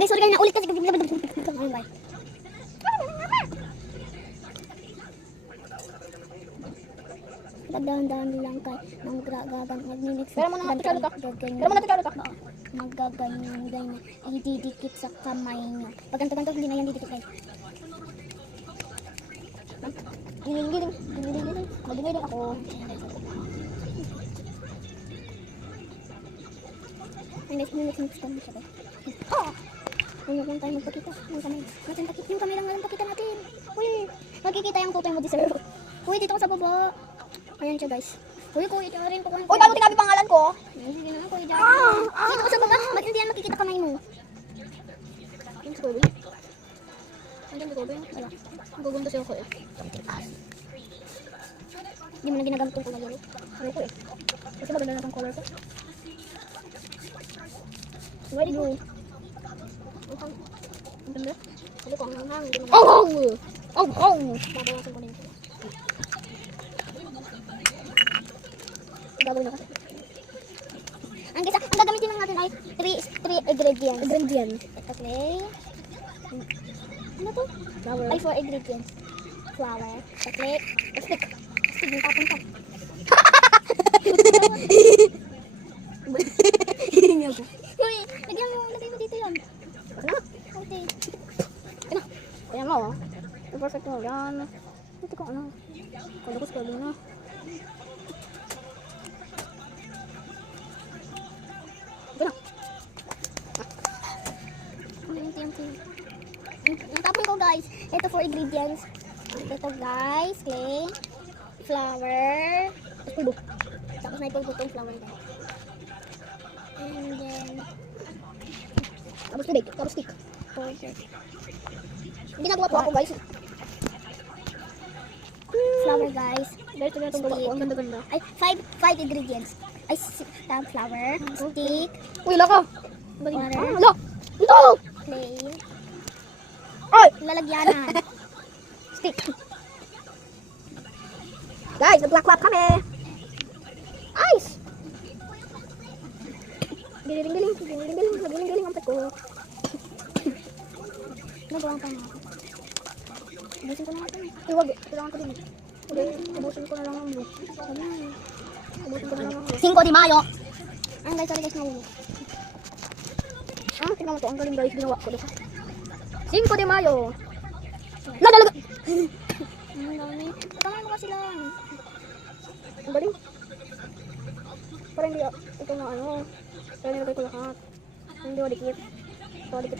guys, sorry guys, naulit kasi. Ayun guys. Dahan-dahan lang kay magmimix. Pero muna natin kalutak. Pero muna natin kalutak na. Magaganyan ididikit sa kamay nyo. Pag ganto-ganto, hindi na yan didikit guys. Giling-giling. Magiling ako. Ay guys, mimix ko na siya guys. Huwag lang tayo magpakita. Yung kamay lang nga lang pakita natin. Uy, magkikita yung tutoy mo, deserve. Uy, dito ko sa baba. Ayan siya guys. Uy, kuya dyan rin. Uy, bago tinabi pangalan ko. Sige na, kuya dyan. Dito ko sa baba. Ba't hindi yan makikita kamay mo? Yung si Kobe. Andiyan si Kobe. Wala. Gugunda siya ako eh. Hindi mo na ginagamit yung kulay yellow. Ano ko eh. Kasi maganda na itong color ko. Ready go. Ang ganda. Sabi ko, ang hanghang. Babawasan ko na yun. Gagawin na kasi. Ang gagamitin lang natin ay 3 ingredients. Ito clay. Ano to? Flower. Ay 4 ingredients. Flour. Ito clay. Stick. Stick yung tapon pa. Uy, lagyan mo dito yan. Okay. Ayan mo oh. Perfect mo yan. Ito ko ano. Kala ko sa na. Ang tapon ko guys, ito 4 ingredients. Ito guys, clay, flour, pulbo. Tapos na ipulbo itong flour guys. And then, Tapos tubig. Tapos stick. okay. Ginagawa po ako guys. Flour guys. Dahil ito na itong gawa ko. Ang ganda-ganda. Ay, 5 ingredients. Ay, flour, stick, Uy, laka. water, Hala. Ito. clay, Ay. lalagyanan. Stick. Guys, nag-clap kami. Ice. Giling-giling. Giling-giling ang pet ko. Nagawa pa nga ako. Ubusin ko na natin. Iwag. Kailangan ko din. Okay, ubusin ko na lang ang blue. Ubusin ko na lang ang blue. 5 de Mayo. Ang guys, sorry guys, nahulog. Tingnan mo to. Ang galing guys. Ginawa ko dito. 5 de Mayo. Lalalag. Ang dami. Patangan mo kasi lang. Ang galing. Para hindi ito na ano. Kaya nilagay ko lahat. Hindi wadikit. Wadikit